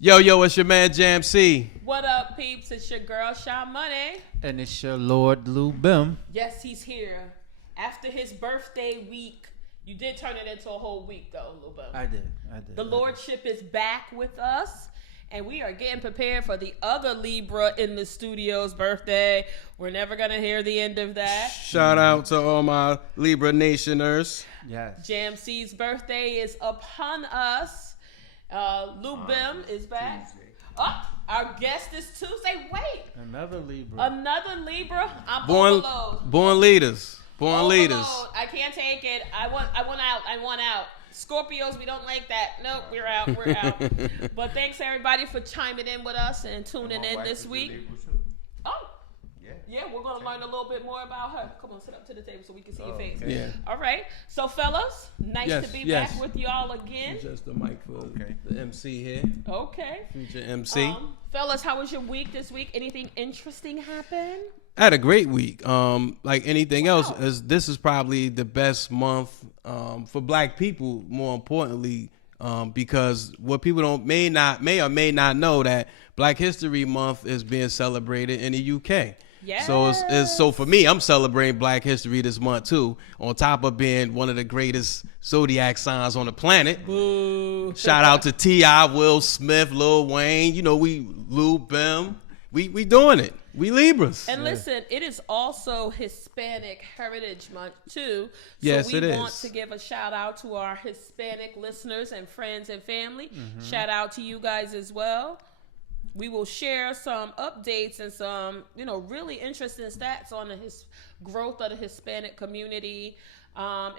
Yo, it's your man Jam C. What up, peeps? It's your girl, Sha Money. And it's your Lord Lou Bim. Yes, he's here. After his birthday week, you did turn it into a whole week, though, Lou Bim. I did. The Lordship is back with us, and we are getting prepared for the other Libra in the studio's birthday. We're never going to hear the end of that. Shout out to all my Libra Nationers. Yes. Jam C's birthday is upon us. Lou Bim is back. Tuesday. Oh, our guest is Tuesday. Wait. Another Libra. Another Libra. I'm Born overload. leaders. Overload. I can't take it. I want out. Scorpios, we don't like that. Nope, we're out. But thanks everybody for chiming in with us and tuning in this week. Oh. Yeah, we're going to learn a little bit more about her. Come on, sit up to the table so we can see your face. Okay. Yeah. All right. So, fellas, nice to be back with y'all again. Just the mic for the MC here. Okay. Future MC. Fellas, how was your week this week? Anything interesting happen? I had a great week. Like anything else, this is probably the best month for Black people. More importantly, because what people may or may not know that Black History Month is being celebrated in the UK. Yes. So for me, I'm celebrating Black History this month too. On top of being one of the greatest zodiac signs on the planet. Boo. Shout out to T.I., Will Smith, Lil Wayne. You know, Lou Bim. We doing it. We Libras. And listen, it is also Hispanic Heritage Month too. So yes, we want to give a shout out to our Hispanic listeners and friends and family. Mm-hmm. Shout out to you guys as well. We will share some updates and some, really interesting stats on the growth of the Hispanic community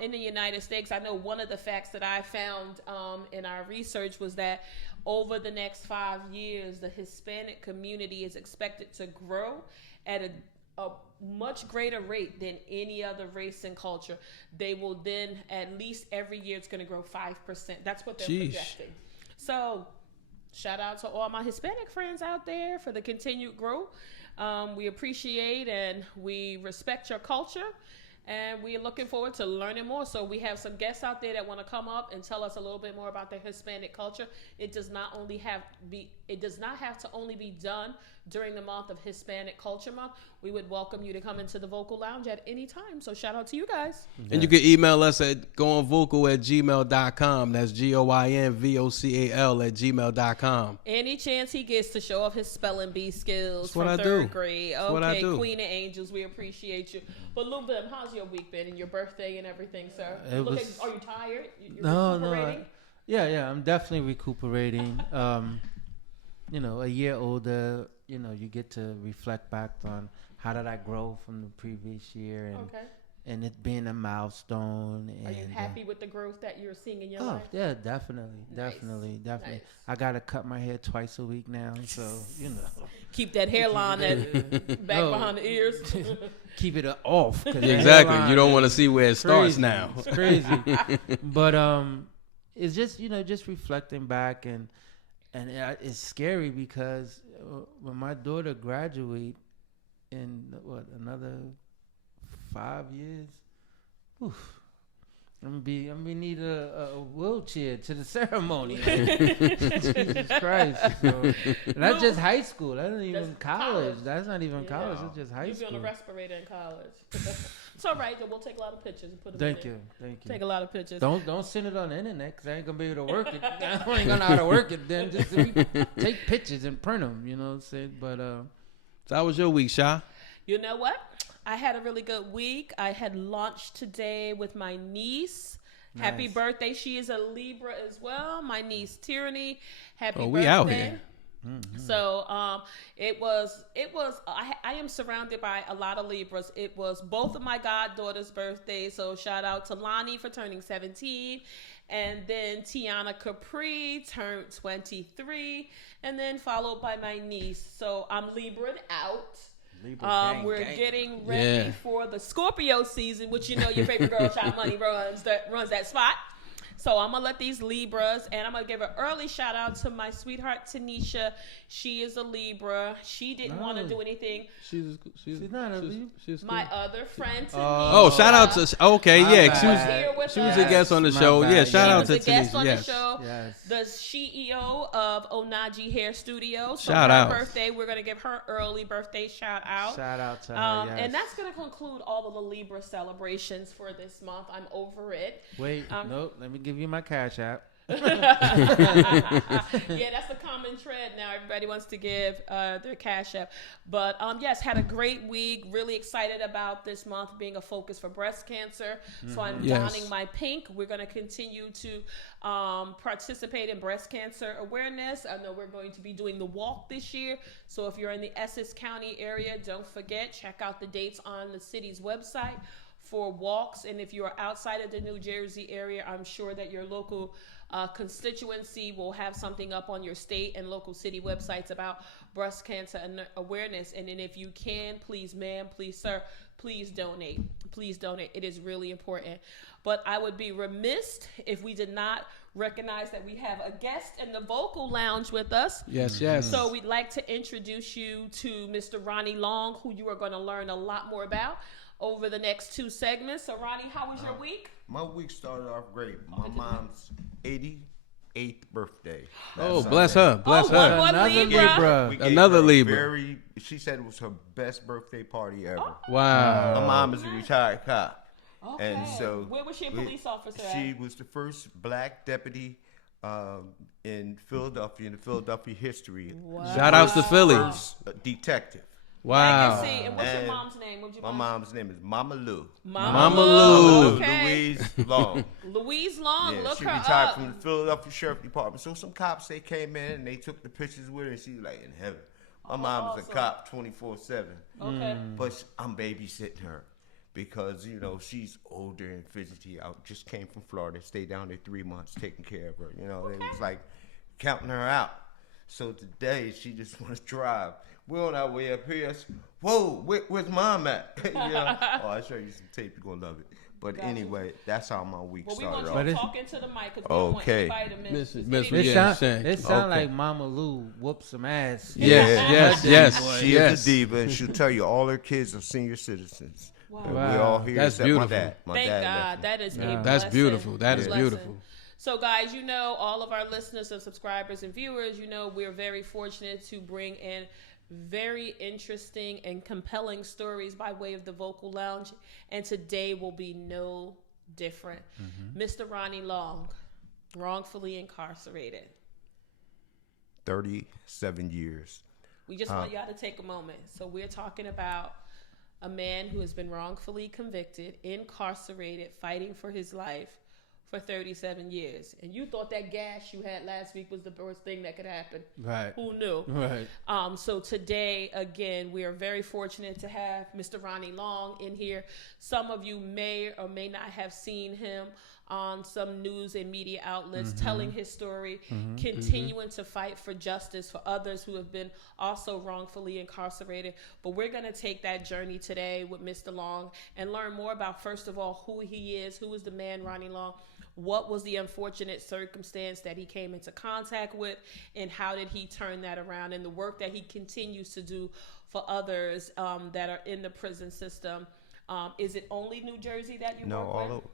in the United States. I know one of the facts that I found in our research was that over the next 5 years, the Hispanic community is expected to grow at a much greater rate than any other race and culture. They will then, at least every year, it's going to grow 5%. That's what they're projecting. So shout out to all my Hispanic friends out there for the continued growth. We appreciate and we respect your culture, and we're looking forward to learning more. So we have some guests out there that want to come up and tell us a little bit more about their Hispanic culture. It does not have to only be done during the month of Hispanic Culture Month. We would welcome you to come into the Vocal Lounge at any time. So shout out to you guys. And you can email us at goingvocal@gmail.com. That's GOINVOCAL@gmail.com. Any chance he gets to show off his spelling bee skills from third grade. That's what I do. Queen of Angels, we appreciate you. But Lou Bim, how's your week been and your birthday and everything, sir? Are you tired? You're recuperating? Yeah, I'm definitely recuperating. A year older, you get to reflect back on how did I grow from the previous year and it being a milestone. Are you happy with the growth that you're seeing in your life? Yeah, definitely. Nice. I got to cut my hair twice a week now, so, Keep that hairline behind the ears. Keep it off. Exactly. You don't want to see where it starts now. It's crazy. But it's just, just reflecting back and it's scary because when my daughter graduate in another 5 years, I'm gonna need a wheelchair to the ceremony. Jesus Christ! And that's just high school. That's not even college. That's not even college. It's just high school. You'll be on a respirator in college. It's all right. We'll take a lot of pictures and put them. Thank you. Take a lot of pictures. Don't send it on the internet because I ain't gonna be able to work it. I ain't gonna know how to work it. Then just take pictures and print them. You know what I'm saying? But so how was your week, Sha? You know what? I had a really good week. I had lunch today with my niece. Nice. Happy birthday. She is a Libra as well. My niece Tyranny. Happy birthday. We out here. Mm-hmm. So it was I am surrounded by a lot of Libras. It was both of my goddaughters' birthdays. So shout out to Lonnie for turning 17. And then Tiana Capri turned 23. And then followed by my niece. So I'm Libra'd out. We're getting ready for the Scorpio season, which your favorite girl, Shot Money, runs that spot. So I'm going to let these Libras, and I'm going to give an early shout out to my sweetheart, Tanisha. She is a Libra. She didn't want to do anything. She's not a Libra. My other friend, Tanisha. Oh, shout out to, okay, yeah. She was here with with She was us. a guest on the My show. bad, Yeah, shout yes. out She to was a guest Tanisha. on Yes. the show. Yes. The CEO of Onaji Hair Studio. So Shout her out. birthday, we're gonna give her early birthday shout out. Shout out to her. Yes. And that's gonna conclude all of the Libra celebrations for this month. I'm over it. Wait, nope. Let me give you my Cash App. Yeah, that's the common thread now. Everybody wants to give their cash app. But yes, had a great week. Really excited about this month being a focus for breast cancer. So I'm donning my pink. We're going to continue to participate in breast cancer awareness. I know we're going to be doing the walk this year. So if you're in the Essex County area, don't forget, check out the dates on the city's website for walks. And if you are outside of the New Jersey area, I'm sure that your local constituency will have something up on your state and local city websites about breast cancer awareness. And then if you can, please, ma'am, please, sir, please donate. Please donate. It is really important. But I would be remiss if we did not recognize that we have a guest in the vocal lounge with us. Yes, yes. So we'd like to introduce you to Mr. Ronnie Long, who you are going to learn a lot more about over the next 2 segments. So Ronnie, how was your week? My week started off great. My mom's 88th birthday. Oh, bless her. Bless Oh, her. one Another Libra. We gave Another her a Libra. She said it was her best birthday party ever. Wow. My mom is a retired cop. Okay. And so Where was she a police officer She at? was the first black deputy in Philadelphia, in the Philadelphia history. Wow. Shout outs to Philly. First detective. Wow. Legacy. And what's your And mom's name? What'd you My mom's name is Mama Lou. Mama Lou. Okay. Louise Long. Louise Long. Yeah, Look she her retired up. from the Philadelphia Sheriff Department. So some cops, they came in and they took the pictures with her, and she was like in heaven. My mom is a awesome. cop 24/7, Okay. but I'm babysitting her because she's older and fidgety. I just came from Florida, stayed down there 3 months taking care of her. It was like counting her out. So today she just wants to drive. We're on our way up here. Whoa, where's mom at? I'll show you some tape. You're gonna love it. But Gotcha. anyway, that's how my week Well, we want started you off. to it's- talk into the mic because we don't want Okay. anybody to miss. Miss- any- miss- It Yeah, sound okay. like Mama Lou whooped some ass. Yes, yes, yes. She yes. is a diva, and she'll tell you all her kids are senior citizens. Wow. And Wow. we all here That's except beautiful. my dad. My Thank dad God. left me. That is a Yeah. blessing. That's beautiful. That is Blessing. beautiful. So, guys, all of our listeners and subscribers and viewers, we're very fortunate to bring in very interesting and compelling stories by way of the Vocal Lounge. And today will be no different. Mr. Ronnie Long, wrongfully incarcerated. 37 years. We just want y'all to take a moment. So we're talking about a man who has been wrongfully convicted, incarcerated, fighting for his life for 37 years. And you thought that gash you had last week was the worst thing that could happen. Right. Who knew? Right. So today, again, we are very fortunate to have Mr. Ronnie Long in here. Some of you may or may not have seen him on some news and media outlets telling his story, continuing to fight for justice for others who have been also wrongfully incarcerated. But we're going to take that journey today with Mr. Long and learn more about, first of all, who he is, who is the man Ronnie Long, what was the unfortunate circumstance that he came into contact with, and how did he turn that around, and the work that he continues to do for others that are in the prison system. Is it only New Jersey that you No, work all with? over.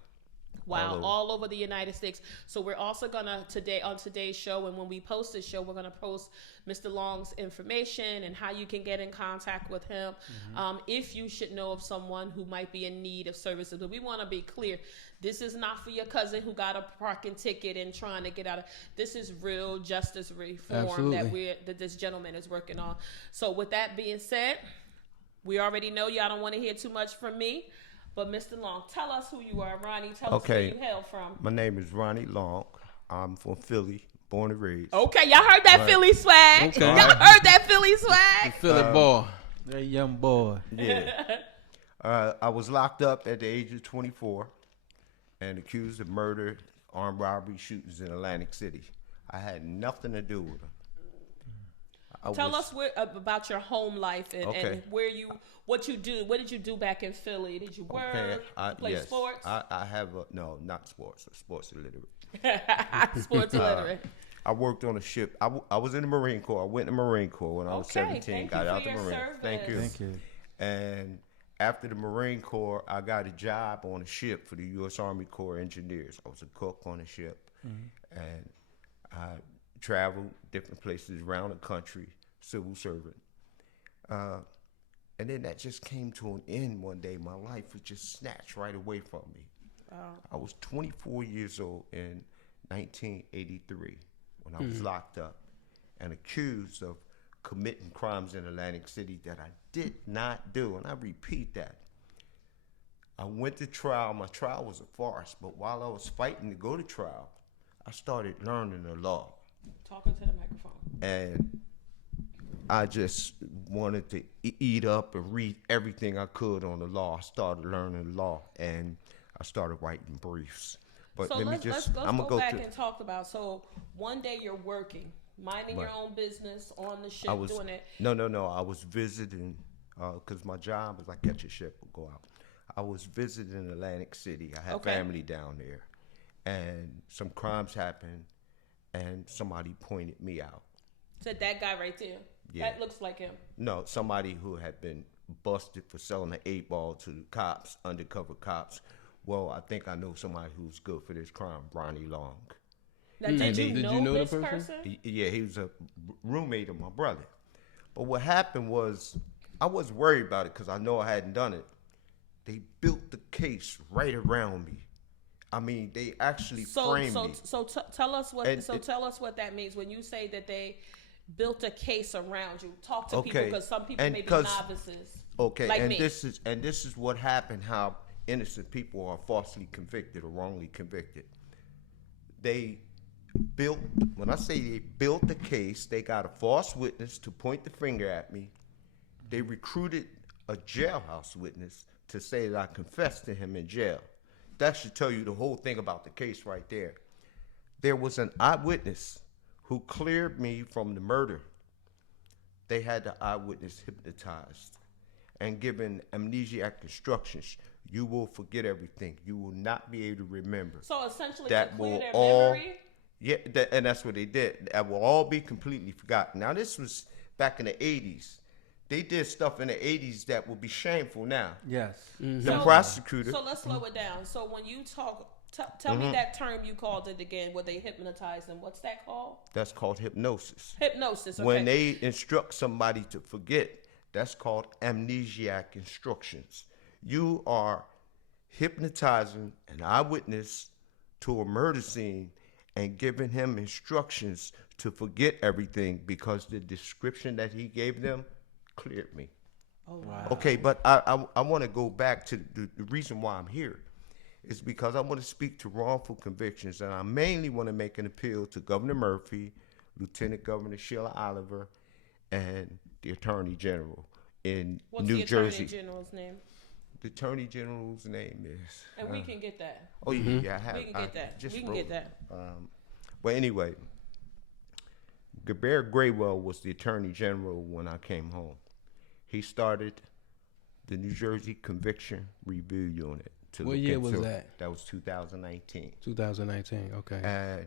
Wow, all all over the United States. So we're also gonna on today's show, and when we post this show, we're gonna post Mr. Long's information and how you can get in contact with him if you should know of someone who might be in need of services. But we want to be clear: this is not for your cousin who got a parking ticket and trying to get out of. This is real justice reform Absolutely. that this gentleman is working on. So with that being said, we already know y'all don't want to hear too much from me. But Mr. Long, tell us who you are, Ronnie. Tell us where you hail from. My name is Ronnie Long. I'm from Philly, born and raised. Okay, y'all heard that Right. Philly swag. Okay. Y'all heard that Philly swag. Philly ball. That young boy. Yeah. I was locked up at the age of 24 and accused of murder, armed robbery, shootings in Atlantic City. I had nothing to do with them. Tell us about your home life and where what you do. What did you do back in Philly? Did you work? Play yes. sports? I have no, not sports. Sports illiterate. Sports illiterate. I worked on a ship. I was in the Marine Corps. I went in the Marine Corps when I was 17. Thank Got you out for the your Marine. service. Thank you. Thank you. And after the Marine Corps, I got a job on a ship for the U.S. Army Corps of Engineers. I was a cook on a ship, and I traveled different places around the country, civil servant. And then that just came to an end one day. My life was just snatched right away from me. I was 24 years old in 1983 when I was locked up and accused of committing crimes in Atlantic City that I did not do. And I repeat that. I went to trial. My trial was a farce. But while I was fighting to go to trial, I started learning the law. Talking to the microphone. And I just wanted to eat up and read everything I could on the law. I started learning the law, and I started writing briefs. But So let me let's just, go go back to, and talk about. So one day you're working, minding your Right. own business on the ship, I was, doing it. no. I was visiting, because my job is I catch a ship and go out. I was visiting Atlantic City. I had Okay. family down there, and some crimes happened, and somebody pointed me out. Said that guy right there. Yeah. That looks like him. No, somebody who had been busted for selling an 8-ball to the cops, undercover cops. Well, I think I know somebody who's good for this crime, Ronnie Long. Now, did Did you you know know the this person? person? Yeah, he was a roommate of my brother. But what happened was, I wasn't worried about it because I know I hadn't done it. They built the case right around me. I mean, they actually framed me. Tell us what. And Tell us what that means when you say that they built a case around you. Talk to people Okay. because some people And may be 'cause- novices. Okay, like and me. this is what happened. How innocent people are falsely convicted or wrongly convicted. They built. When I say they built the case, they got a false witness to point the finger at me. They recruited a jailhouse witness to say that I confessed to him in jail. That should tell you the whole thing about the case right there. There was an eyewitness who cleared me from the murder. They had the eyewitness hypnotized and given amnesiac instructions. You will forget everything. You will not be able to remember. So essentially, That to clear will their all- memory. Yeah, and that's what they did. That will all be completely forgotten. Now, this was back in the 80s. They did stuff in the 80s that would be shameful now. Yes. The prosecutor. So let's slow it down. So when you talk, tell me that term you called it again, where they hypnotize them. What's that called? That's called hypnosis. Hypnosis. Okay. When they instruct somebody to forget, that's called amnesiac instructions. You are hypnotizing an eyewitness to a murder scene and giving him instructions to forget everything because the description that he gave them cleared me. Oh wow. Okay, but I want to go back to the reason why I'm here is because I want to speak to wrongful convictions, and I mainly want to make an appeal to Governor Murphy, Lieutenant Governor Sheila Oliver, and the Attorney General in What's New the Jersey. Attorney General's name? The Attorney General's name is. And we can get that. Oh yeah, I have. We can get that. just We can wrote get it. that. Well, anyway, Gabriel Graywell was the Attorney General when I came home. He started the New Jersey Conviction Review Unit. What year was that? That was 2019. 2019. Okay. And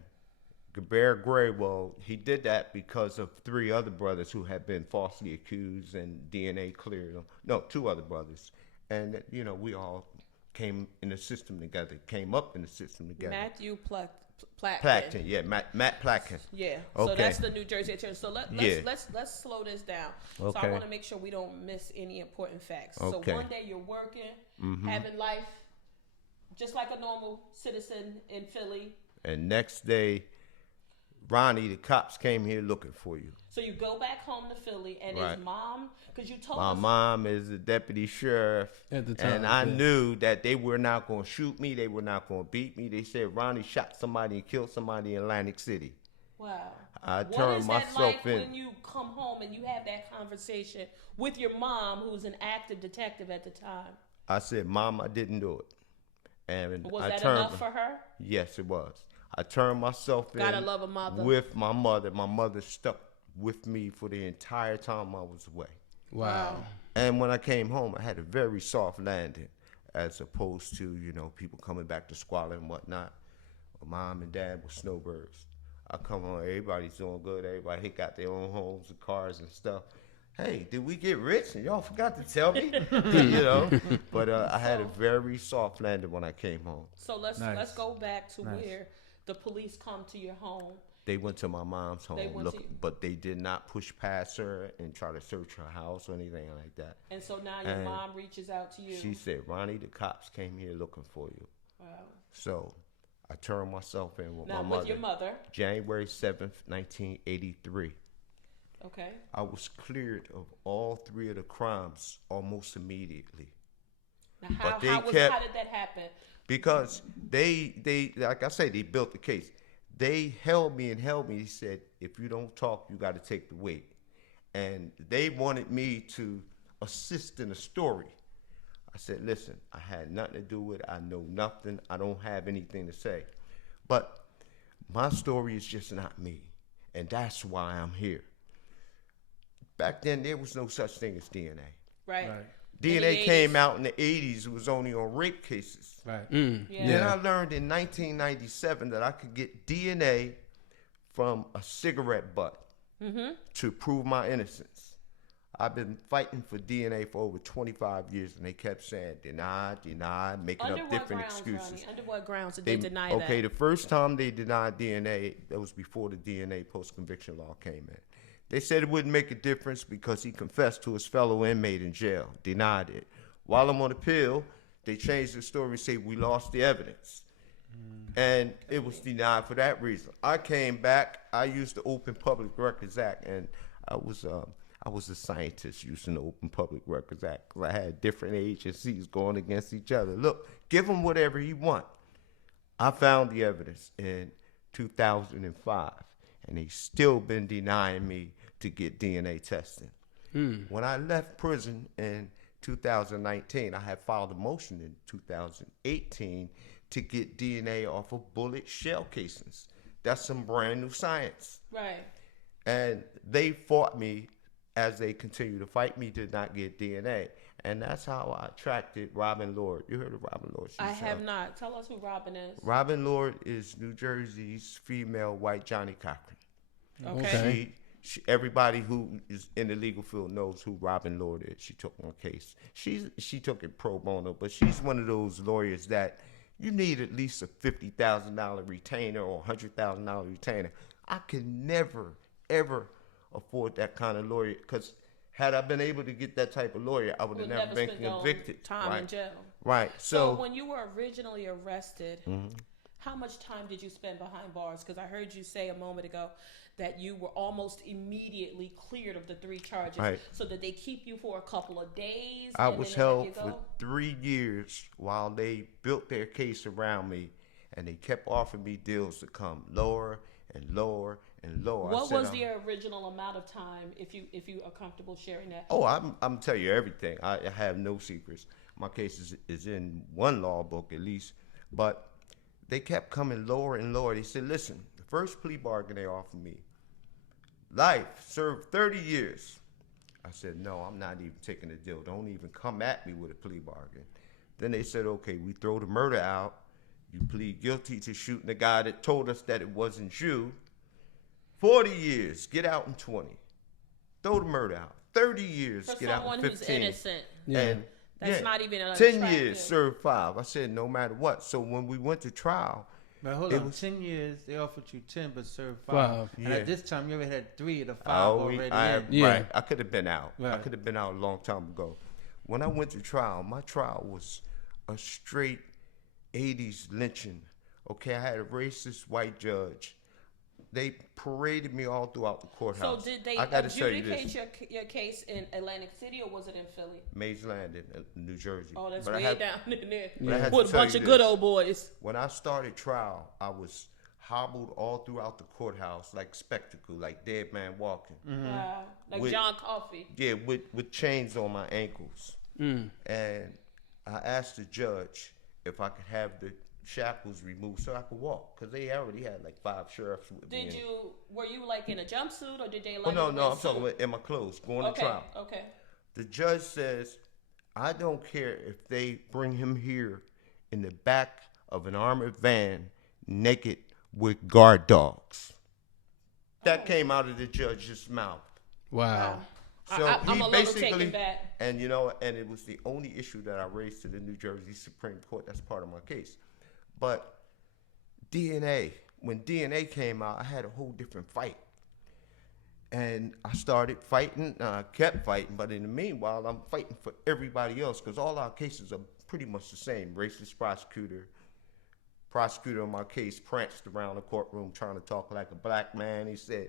Gabriel Graywell, he did that because of 3 other brothers who had been falsely accused and DNA cleared them. No, 2 other brothers. And, you know, we all came in the system together, came up in the system together. Matthew Plackton. Plackton, yeah, Matt Plackton. Yeah. So Okay. that's the New Jersey Attorney. So let's slow this down. So I Okay. want to make sure we don't miss any important facts. Okay. So one day you're working, having life just like a normal citizen in Philly. And next day, Ronnie, the cops came here looking for you. So you go back home to Philly, and Right. his mom, because you told My us. mom is the deputy sheriff. At the time, and I yeah. knew that they were not going to shoot me. They were not going to beat me. They said Ronnie shot somebody and killed somebody in Atlantic City. Wow. I What turned is that myself like in. when you come home and you have that conversation with your mom, who's an active detective at the time? I said, Mom, I didn't do it. And Was I that turned, enough for her? Yes, it was. I turned myself in. Gotta love a mother. With my mother. My mother stuck with me for the entire time I was away. Wow. And when I came home, I had a very soft landing, as opposed to, you know, people coming back to squalor and whatnot. Mom and Dad were snowbirds. I come home, everybody's doing good. Everybody got their own homes and cars and stuff. hey, did we get rich? And y'all forgot to tell me, you know. But I had a very soft landing when I came home. So let's go back to where the police come to your home. They went to my mom's home, but they did not push past her and try to search her house or anything like that. And so now your mom reaches out to you. She said, Ronnie, the cops came here looking for you. Wow. So I turned myself in with now, my mother. with your mother. January 7th, 1983. Okay. I was cleared of all 3 of the crimes almost immediately. Now, how did that happen? Because they like I say, they built the case. They held me. He said, if you don't talk, you got to take the weight. And they wanted me to assist in the story. I said, listen, I had nothing to do with it. I know nothing. I don't have anything to say. But my story is just not me. And that's why I'm here. Back then, there was no such thing as DNA. Right. DNA came out in the 80s. It was only on rape cases. Right. Yeah. Then I learned in 1997 that I could get DNA from a cigarette butt to prove my innocence. I've been fighting for DNA for over 25 years, and they kept saying, deny, making up different excuses. Ronnie? Under what grounds did they deny that? Okay, the first time they denied DNA, that was before the DNA post-conviction law came in. They said it wouldn't make a difference because he confessed to his fellow inmate in jail, denied it. While I'm on appeal, they changed the story and say we lost the evidence. And it was denied for that reason. I came back, I used the Open Public Records Act, and I was a scientist using the Open Public Records Act because I had different agencies going against each other. Look, give him whatever he want. I found the evidence in 2005, and they still been denying me to get DNA testing. When I left prison in 2019, I had filed a motion in 2018 to get DNA off of bullet shell casings. That's some brand new science. Right. And they fought me as they continue to fight me to not get DNA. And that's how I attracted Robin Lord. You heard of Robin Lord? I have not. Tell us who Robin is. Robin Lord is New Jersey's female white Johnny Cochran. Okay. Everybody who is in the legal field knows who Robin Lord is. She took my case. She took it pro bono, but she's one of those lawyers that you need at least a $50,000 retainer or $100,000 retainer. I could never, ever afford that kind of lawyer because had I been able to get that type of lawyer, I would have never been convicted. Time in jail. Right. So when you were originally arrested, how much time did you spend behind bars? Because I heard you say a moment ago that you were almost immediately cleared of the 3 charges. Right. So did they keep you for a couple of days? I was held for 3 years while they built their case around me, and they kept offering me deals to come lower and lower and lower. What was the original amount of time, if you are comfortable sharing that? Oh, I'm telling you everything. I have no secrets. My case is in one law book at least, but they kept coming lower and lower. They said, listen, the first plea bargain they offered me, life, served 30 years. I said, no, I'm not even taking a deal. Don't even come at me with a plea bargain. Then they said, okay, we throw the murder out. You plead guilty to shooting the guy that told us that it wasn't you. 40 years, get out in 20. Throw the murder out. 30 years, get out in 15. For someone who's innocent. And that's not even an 10 years, serve 5. I said, no matter what. So when we went to trial, but hold on, 10 years, they offered you 10, but served 5. And at this time, you already had 3 of the 5 already in. Right, I could have been out. Right. I could have been out a long time ago. When I went to trial, my trial was a straight 80s lynching. Okay, I had a racist white judge. They paraded me all throughout the courthouse. So did they adjudicate your case in Atlantic City or was it in Philly? Mays Landing, New Jersey. Oh, that's way down in there. With a bunch of good old boys. When I started trial, I was hobbled all throughout the courthouse like spectacle, like dead man walking. Wow. Like John Coffey. Yeah, with chains on my ankles. And I asked the judge if I could have the shackles removed so I could walk because they already had like 5 sheriffs with me. Were you like in a jumpsuit or did they no, I'm talking about in my clothes going to trial. Okay. The judge says, I don't care if they bring him here in the back of an armored van naked with guard dogs. That came out of the judge's mouth. Wow. So I'm a little taken back. And and it was the only issue that I raised to the New Jersey Supreme Court. That's part of my case. But DNA, when DNA came out, I had a whole different fight. And I started fighting, I kept fighting, but in the meanwhile, I'm fighting for everybody else because all our cases are pretty much the same. Racist prosecutor on my case pranced around the courtroom trying to talk like a black man. He said,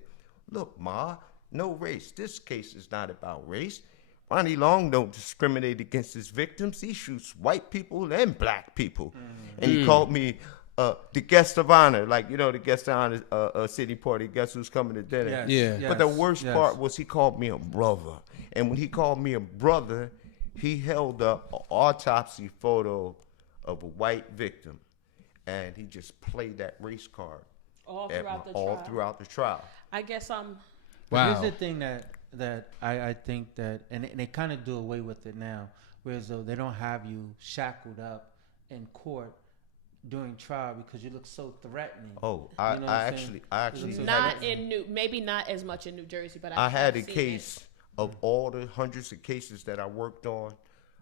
"Look, Ma, no race. This case is not about race. Ronnie Long don't discriminate against his victims. He shoots white people and black people." And he called me the guest of honor, like, the guest of honor city party. Guess who's coming to dinner? Yes, Yeah. yes, But the worst yes. part was he called me a brother. And when he called me a brother, he held up an autopsy photo of a white victim. And he just played that race card All throughout the trial. trial. I guess I'm. But here's Wow. the thing that I think that, and they kind of do away with it now, whereas though they don't have you shackled up in court during trial because you look so threatening. Oh, You know what I'm saying? I actually So Not maybe not as much in New Jersey, but I had a I've seen case of all the hundreds of cases that I worked on.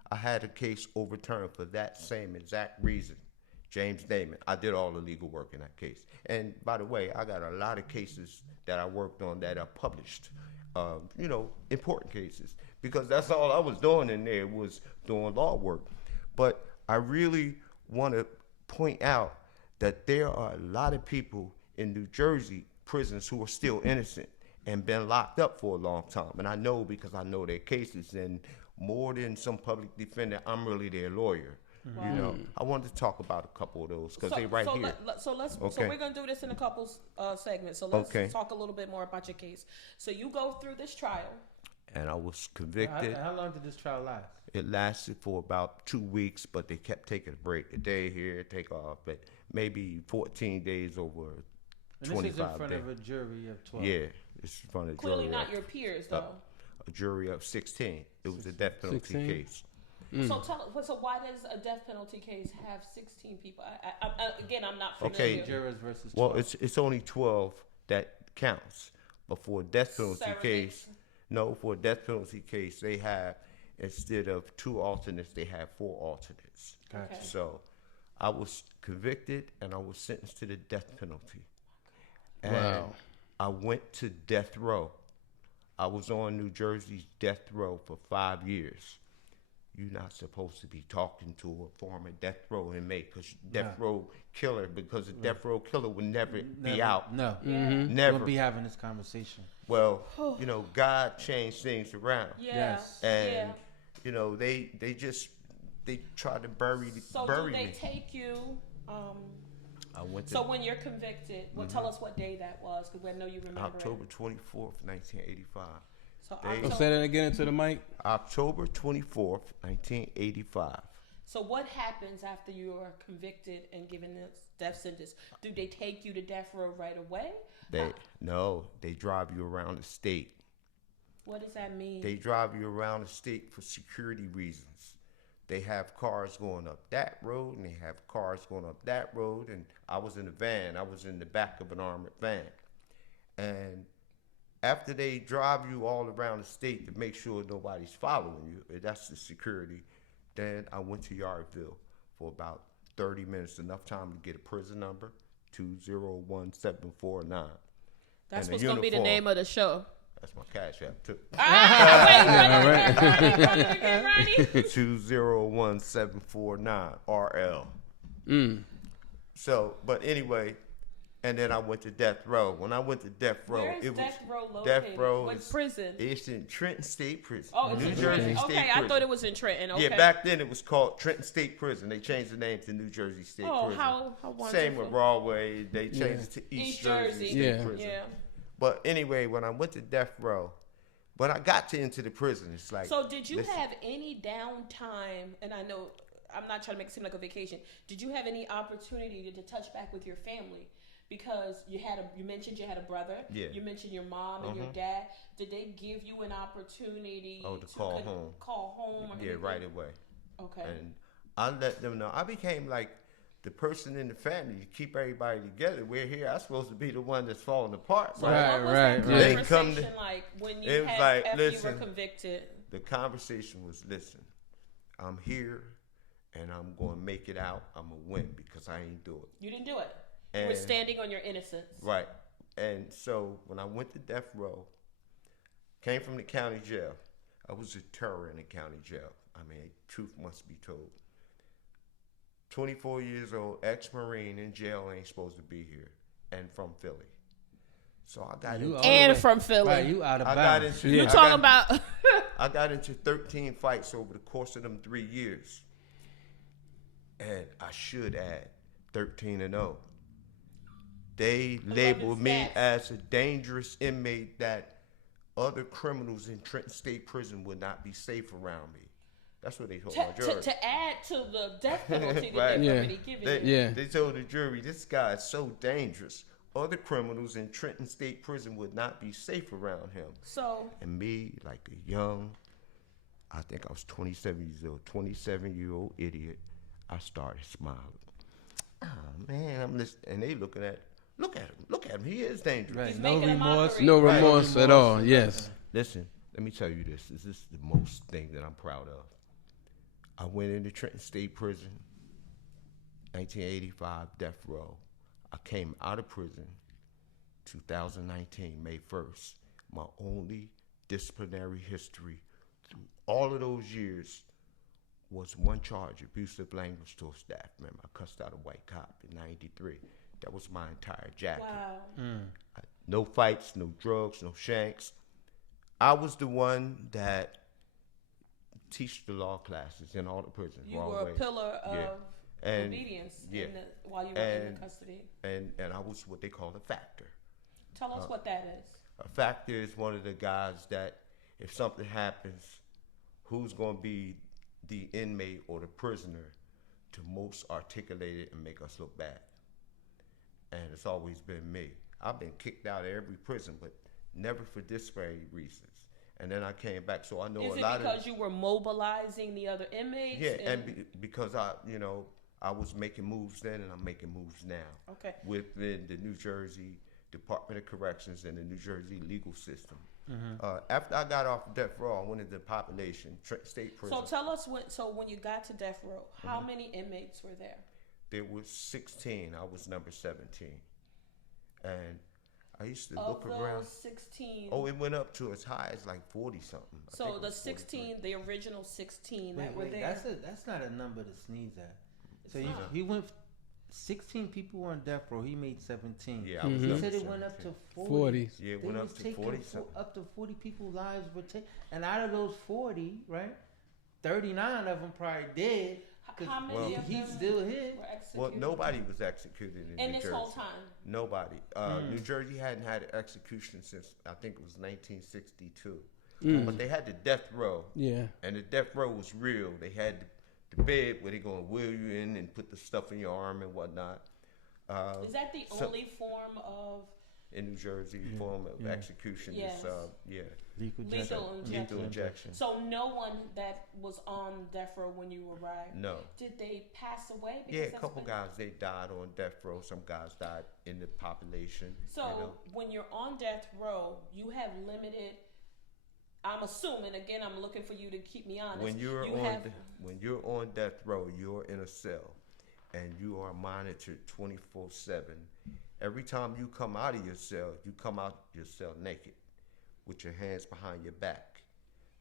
I had a case overturned for that same exact reason. James Damon. I did all the legal work in that case. And by the way, I got a lot of cases that I worked on that are published. Important cases, because that's all I was doing in there was doing law work. But I really want to point out that there are a lot of people in New Jersey prisons who are still innocent and been locked up for a long time. And I know because I know their cases, and more than some public defender, I'm really their lawyer. Wow. I wanted to talk about a couple of those because they're right here. So Okay. we're gonna do this in a couple segments. So let's Okay. talk a little bit more about your case. So you go through this trial. And I was convicted. How long did this trial last? It lasted for about 2 weeks, but they kept taking a break. A day here, take off, but maybe 14 days over And 25 this is in front days. of a jury of 12. Yeah, it's in front of a Clearly jury not of- your peers, though. a jury of 16. It was a death penalty 16? case. So so why does a death penalty case have 16 people? Again, I'm not Okay. familiar. Jurors versus 12. Well, it's only 12 that counts. But for a death penalty Surrogates. case, for a death penalty case, they have, instead of 2 alternates, they have 4 alternates. Gotcha. Okay. So I was convicted and I was sentenced to the death penalty. And Wow. I went to death row. I was on New Jersey's death row for 5 years. You're not supposed to be talking to a former death row inmate because death row killer, because a death row killer would never be out. No. Never. We'll be having this conversation. Well, God changed things around. Yeah. Yes. And, they tried to bury So do they me. take you? I went to So when you're convicted, well, tell us what day that was, because we know you remember October it. 24th, 1985. So They- October. Say that again into the mic. October 24th, 1985. So what happens after you are convicted and given this death sentence? Do they take you to death row right away? They drive you around the state. What does that mean? They drive you around the state for security reasons. They have cars going up that road and they have cars going up that road. And I was in a van. I was in the back of an armored van. And after they drive you all around the state to make sure nobody's following you, that's the security, then I went to Yardville for about 30 minutes, enough time to get a prison number, 201749. That's and a what's going to be the uniform. name of the show. That's my Cashapp too. Wait, run it again, Ronnie. 201749 RL. So, but anyway, and then I went to death row. When I went to death row, Where is it was death row located? death row What is prison? It's in Trenton State Prison. Oh, it's New in Jersey Trenton. State Okay, Prison. I thought it was in Trenton. Okay. Yeah, back then it was called Trenton State Prison. They changed the name to New Jersey State Prison. How wonderful. Same with Broadway. They changed it to East Jersey State Yeah. Prison. Yeah. But anyway, when I went to death row, when I got into the prison, it's like. So did you listen, have any downtime? And I know I'm not trying to make it seem like a vacation. Did you have any opportunity to touch back with your family? Because you mentioned you had a brother. Yeah. You mentioned your mom and your dad. Did they give you an opportunity to call home? Call home. Or Yeah, anything? right away. Okay. And I let them know. I became like the person in the family to keep everybody together. We're here. I'm supposed to be the one that's falling apart. So Right, what was right, that right. They come conversation to- like when you it was had like, after you listen. were convicted? The conversation was, listen, I'm here and I'm going to make it out. I'm going to win because I ain't do it. You didn't do it. You were And- standing on your innocence. Right. And so when I went to death row, came from the county jail. I was a terror in the county jail. I mean, truth must be told. 24 years old, ex-Marine in jail, ain't supposed to be here, and from Philly. So I got You into, all the And way- from Philly. Right, you out of I got bounds. into, You I talking got- about I got into 13 fights over the course of them 3 years. And I should add 13-0. They labeled me stats. as a dangerous inmate that other criminals in Trenton State Prison would not be safe around me. That's what they told my jury. to add to the death penalty that Right. they've Yeah. already given They, you. Yeah. they told the jury, this guy is so dangerous. Other criminals in Trenton State Prison would not be safe around him. So And me, like a young, I think I was 27-year-old idiot, I started smiling. Oh man, I'm listening, and they looking at, look at him, he is dangerous. Right. He's No making a remorse. mockery. No Right. remorse at all. Yes. Listen, let me tell you this. This is the most thing that I'm proud of. I went into Trenton State Prison, 1985, death row. I came out of prison, 2019, May 1st. My only disciplinary history through all of those years was one charge, abusive language to a staff member. I cussed out a white cop in 93. That was my entire jacket. wow. No fights, no drugs, no shanks. I was the one that teach the law classes in all the prisons. You wrong were a way. pillar of Yeah. And- obedience yeah. while you were in And- custody. And I was what they call a factor. Tell us what that is. A factor is one of the guys that if something happens, who's going to be the inmate or the prisoner to most articulate it and make us look bad. And it's always been me. I've been kicked out of every prison, but never for disparity reasons. And then I came back, so I know Is a it lot because of you were mobilizing the other inmates? yeah, and because I was making moves then, and I'm making moves now. Okay. Within the New Jersey Department of Corrections and the New Jersey legal system. Mm-hmm. After I got off death row, I went into population, state prison. So tell us when you got to death row, how Mm-hmm. many inmates were there? There was 16. I was number 17. And I used to Of look those around. 16. Oh, it went up to as high as like 40 something. I think So it the was 43. 16, the original 16 that were there. That's not a number to sneeze at. So It's not. he went 16 people were on death row. He made 17. Yeah, I was He number said it 17. went up to 40. 40. Yeah, it They went was up to taking 40 something. up to 40 people's lives were taken, and out of those 40, right, 39 of them probably dead. 'Cause How many Well- of he's them still here. were executed? Well, nobody was executed in in New this Jersey. whole time. Nobody. New Jersey hadn't had an execution since I think it was 1962. But they had the death row, Yeah. and the death row was real. They had the bed where they're gonna wheel you in and put the stuff in your arm and whatnot. Is that the so- only form of In New Jersey, form of execution Yes. is Lethal lethal injection? lethal injection. So no one that was on death row when you arrived, No. did they pass away? Because Yeah, a that's couple when- guys they died on death row. Some guys died in the population. So you know. when you're on death row, you have limited. I'm assuming again. I'm looking for you to keep me honest. When you're you on have, when you're on death row, you're in a cell, and you are monitored 24/7. Every time you come out of your cell, you come out your cell naked, with your hands behind your back.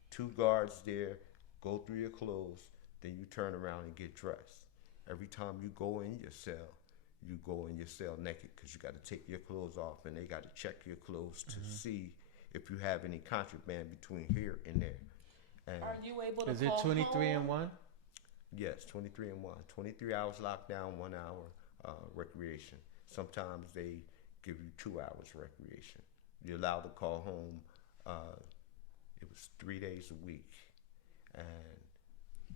2 guards there, go through your clothes, then you turn around and get dressed. Every time you go in your cell, you go in your cell naked because you got to take your clothes off, and they got to check your clothes to see if you have any contraband between here and there. And are you able to Is it call 23 home? and 1? yes, 23 and 1. 23 hours lockdown, 1 hour recreation. Sometimes they give you 2 hours recreation. You're allowed to call home. It was 3 days a week, and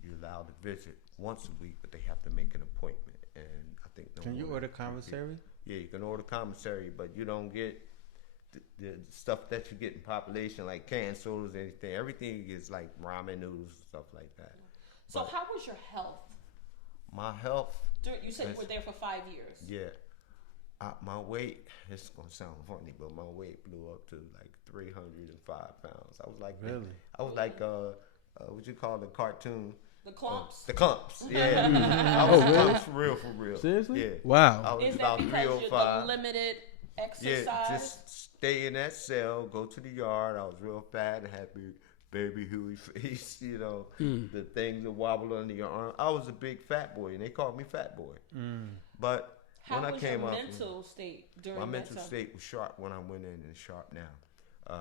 you're allowed to visit once a week, but they have to make an appointment. And I think no Can you more order than 3 commissary? Yeah, you can order commissary, but you don't get the stuff that you get in population, like canned sodas, anything. Everything is like ramen noodles and stuff like that. So But how was your health? my health, You said you were there for 5 years. Yeah. My weight, it's going to sound funny, but my weight blew up to like 305 pounds. I was like, really? I was like, what you call the cartoon? The clumps. The clumps, yeah. I was clumps for real. Seriously? Yeah. Wow. I was Is that about because you're 305. the limited exercise? Yeah, just stay in that cell, go to the yard. I was real fat and had baby Huey face, you know, the things that wobble under your arm. I was a big fat boy, and they called me Fat Boy. But How when I was came your up, mental state during my that mental time? state was sharp when I went in and sharp now.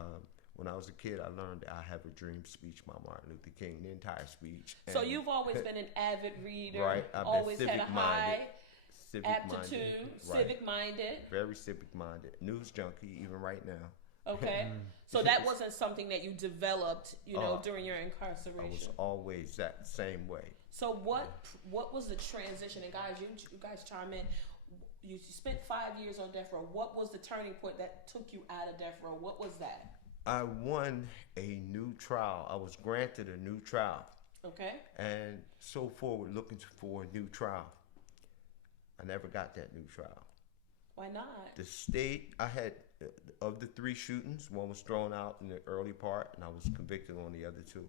When I was a kid, I learned that I have a dream speech by Martin Luther King, the entire speech. So And- you've always been an avid reader, Right, I've been always had a high civic-minded, aptitude, right. civic-minded. Very civic-minded. News junkie, even right now. Okay, so that wasn't something that you developed, during your I was incarceration. always that same way. So what was the transition? And guys, you guys chime in. You spent 5 years on death row. What was the turning point that took you out of death row? What was that? I won a new trial. I was granted a new trial. Okay. And so forward looking for a new trial. I never got that new trial. Why not? The state, I had, of the 3 shootings, one was thrown out in the early part, and I was convicted on the other 2.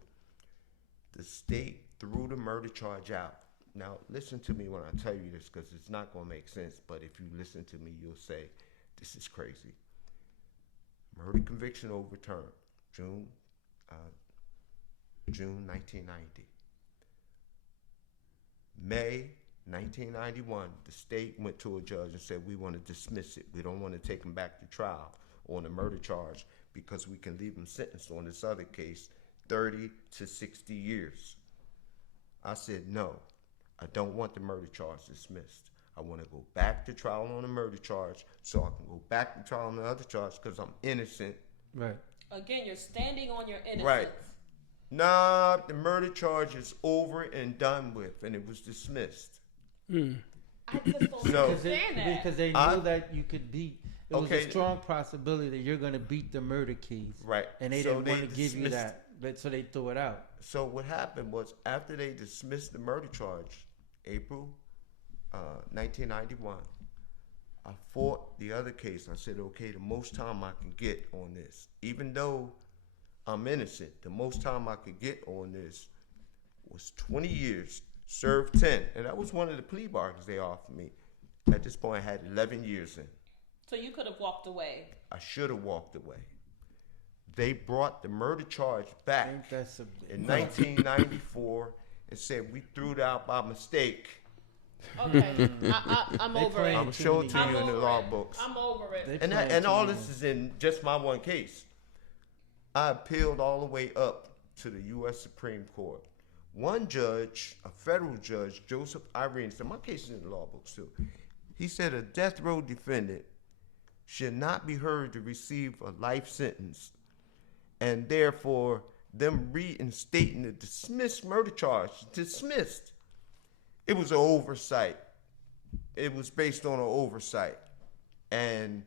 The state threw the murder charge out. Now, listen to me when I tell you this, because it's not going to make sense, but if you listen to me, you'll say, this is crazy. Murder conviction overturned, June 1990. May 1991, the state went to a judge and said, we want to dismiss it. We don't want to take him back to trial on the murder charge because we can leave him sentenced on this other case 30 to 60 years. I said, no, I don't want the murder charge dismissed. I want to go back to trial on the murder charge so I can go back to trial on the other charge because I'm innocent. Right. Again, you're standing on your innocence. Right. Nah, the murder charge is over and done with, and it was dismissed. I just don't So- understand that. Because they knew that you could beat. It was Okay. a strong possibility that you're going to beat the murder case. Right. And they So didn't they want to give you dismissed- that. So they threw it out. So what happened was after they dismissed the murder charge, April 1991, I fought the other case. I said, okay, the most time I can get on this, even though I'm innocent, the most time I could get on this was 20 years, served 10. And that was one of the plea bargains they offered me. At this point, I had 11 years in. So you could have walked away. I should have walked away. They brought the murder charge back Ain't that some, in 1994 and said we threw it out by mistake. Okay, I'm They over playing it. I'm showing to I'm you in the over law it. books. I'm over it. they And playing and too all many. this is in just my one case. I appealed all the way up to the U.S. Supreme Court. One judge, a federal judge, Joseph Irene, said, my case is in the law books too. He said a death row defendant should not be heard to receive a life sentence, and therefore them reinstating the dismissed murder charge, dismissed. It was an oversight. It was based on an oversight, and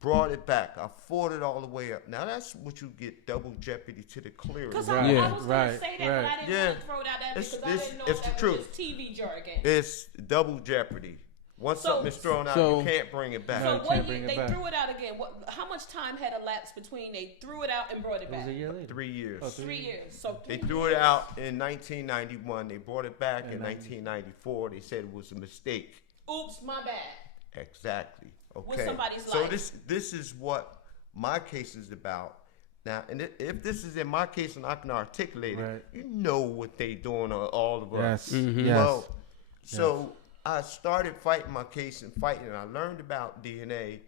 brought it back. I fought it all the way up. Now that's what you get double jeopardy to the clearance. Because Right. I Yeah, was going right, to say that, right. but I didn't Yeah. want to throw it out at It's- because I it's- didn't know it's if the that truth. was just TV jargon. It's double jeopardy. Once So- something is thrown out, so- you can't bring it back. No, So you what can't year bring it they back. threw it out again? How much time had elapsed between they threw it out and brought it It back? was a year later. 3 years. Oh, 3 years. So They 3 threw it years. out in 1991. They brought it back in In 1994. They said it was a mistake. Oops, my bad. Exactly. Okay. somebody's so life. this is what my case is about. Now, and if this is in my case and I can articulate Right. it, you know what they doing to all of us. Yes. Mhm. Yes. Well, so I started fighting my case and I learned about DNA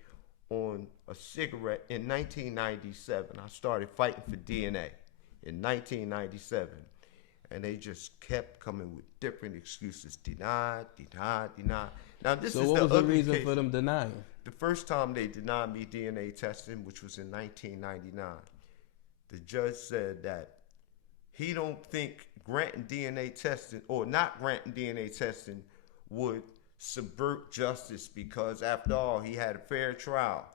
on a cigarette in 1997. I started fighting for DNA in 1997. And they just kept coming with different excuses. Denied. Now, this So is what the was the ugly reason case. for them denying? The first time they denied me DNA testing, which was in 1999, the judge said that he don't think granting DNA testing or not granting DNA testing would subvert justice because, after all, he had a fair trial,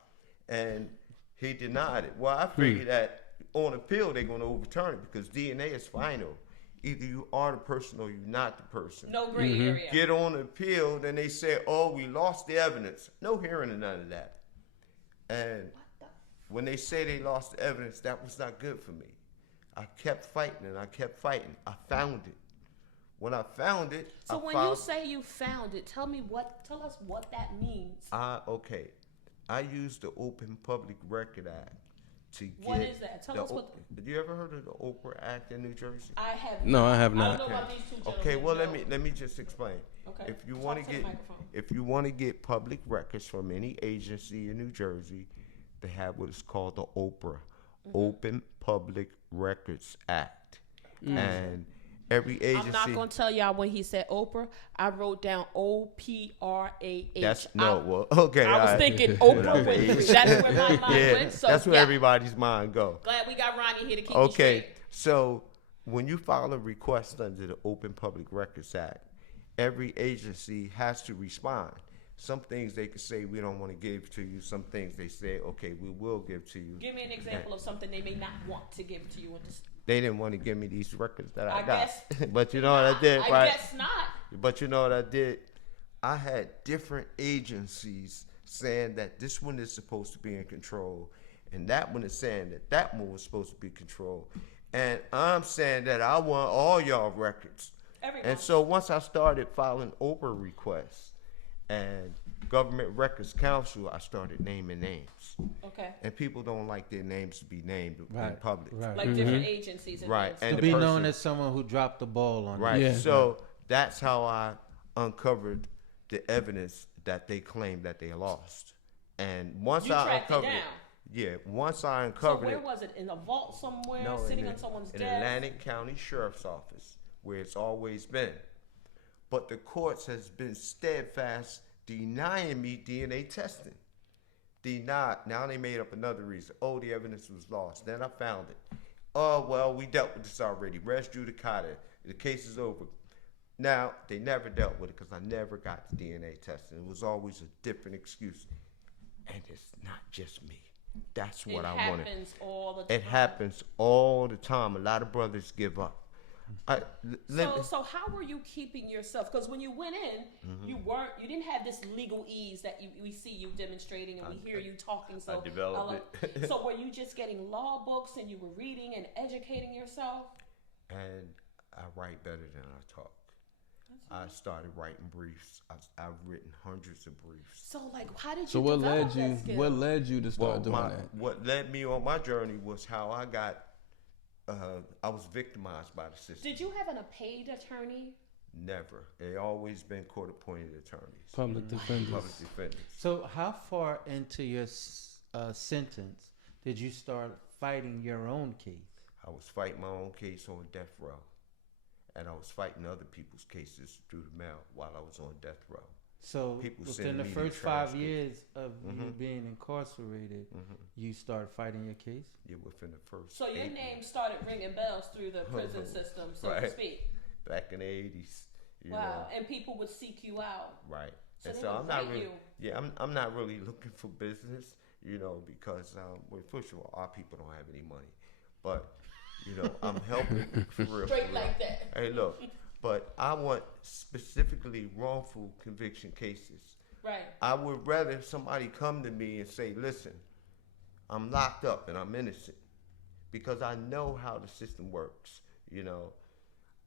and he denied it. Well, I figured that on appeal they're going to overturn it because DNA is final. Either you are the person or you're not the person. No gray area. Get on appeal, then they say, oh, we lost the evidence. No hearing of none of that. And when they say they lost the evidence, that was not good for me. I kept fighting and I kept fighting. I found it. When I found it, so when you say you found it, tell us what that means. Okay. I used the Open Public Record Act to get. What is that? Tell us what. Have you ever heard of the Oprah Act in New Jersey? I have. No, I have not. I don't know about these two gentlemen. Okay, well let me just explain. Okay. If you want to get public records from any agency in New Jersey, they have what is called the Oprah, Open Public Records Act, and every agency. I'm not gonna tell y'all when he said Oprah. I wrote down OPRAH. That's okay. I was thinking Oprah Winfrey. That's where my mind went. So that's where everybody's mind go. Glad we got Ronnie here to keep me straight. So when you file a request under the Open Public Records Act, every agency has to respond. Some things they could say we don't want to give to you. Some things they say, okay, we will give to you. Give me an example of something they may not want to give to you. They didn't want to give me these records that I got. Guess, but you know what I did, right? I guess not. But you know what I did? I had different agencies saying that this one is supposed to be in control, and that one is saying that that one was supposed to be controlled. And I'm saying that I want all y'all records. Everyone. And so once I started filing Oprah requests and Government Records Council, I started naming names. Okay. And people don't like their names to be named in public. Right. Like different agencies. Right. And to be known as someone who dropped the ball on right. it. Yeah. So that's how I uncovered the evidence that they claimed that they lost. And once I uncovered once I uncovered it. So where was it? In a vault somewhere? No, sitting on someone's desk? In Atlantic County Sheriff's Office, where it's always been. But the courts has been steadfast denying me DNA testing. Denied. Now they made up another reason. Oh, the evidence was lost. Then I found it. Oh, well, we dealt with this already. Res judicata. The case is over. Now, they never dealt with it because I never got the DNA testing. It was always a different excuse. And it's not just me. That's what I wanted. It happens all the time. It happens all the time. A lot of brothers give up. So how were you keeping yourself? Because when you went in, you didn't have this legal ease that we see you demonstrating and we hear you talking. So I developed it. So were you just getting law books and you were reading and educating yourself? And I write better than I talk. I started writing briefs. I've written hundreds of briefs. So how did you? So what led you to start doing that? What led me on my journey was how I got. I was victimized by the system. Did you have a paid attorney? Never. They always been court-appointed attorneys. Public defenders. Public defenders. So how far into your sentence did you start fighting your own case? I was fighting my own case on death row. And I was fighting other people's cases through the mail while I was on death row. So within the first 5 years of you being incarcerated, you start fighting your case? Yeah, within the first. So your name started ringing bells through the prison system, so to speak. Back in the 80s. Wow, know. And people would seek you out. Right. So and so I'm not really. Yeah, I'm not really looking for business, because first of all, our people don't have any money, but I'm helping for real. Straight like that. Hey, look. But I want specifically wrongful conviction cases. Right. I would rather somebody come to me and say, listen, I'm locked up and I'm innocent because I know how the system works.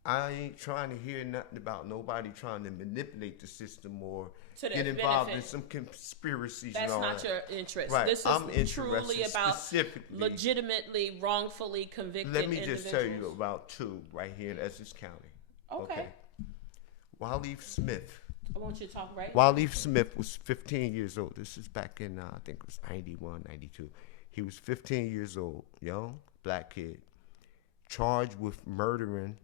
I ain't trying to hear nothing about nobody trying to manipulate the system or get involved in some conspiracies. That's and all not that. your interest. Right. This is truly about legitimately wrongfully convicted Let me individuals. just tell you about two right here in Essex County. Okay. Waleed Smith. I want you to talk right. Waleed Smith was 15 years old. This is back in, I think it was 91, 92. He was 15 years old, young, black kid, charged with murdering